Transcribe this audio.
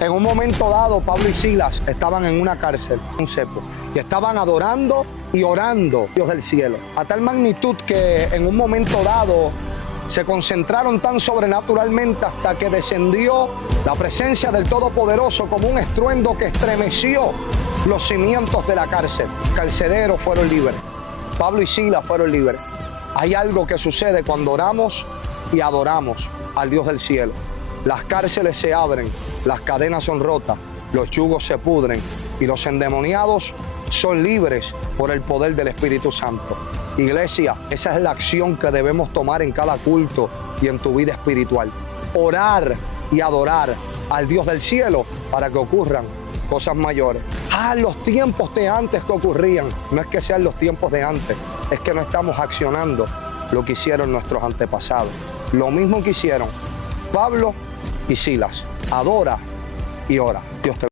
En un momento dado, Pablo y Silas estaban en una cárcel, un cepo, y estaban adorando y orando a Dios del cielo. A tal magnitud que en un momento dado se concentraron tan sobrenaturalmente hasta que descendió la presencia del Todopoderoso como un estruendo que estremeció los cimientos de la cárcel. Carceleros fueron libres. Pablo y Silas fueron libres. Hay algo que sucede cuando oramos y adoramos al Dios del cielo. Las cárceles se abren, las cadenas son rotas, los yugos se pudren y los endemoniados son libres por el poder del Espíritu Santo. Iglesia, esa es la acción que debemos tomar en cada culto y en tu vida espiritual. Orar y adorar al Dios del cielo para que ocurran cosas mayores. Los tiempos de antes que ocurrían, no es que sean los tiempos de antes, es que no estamos accionando lo que hicieron nuestros antepasados. Lo mismo que hicieron Pablo y Silas. Adora y ora. Dios te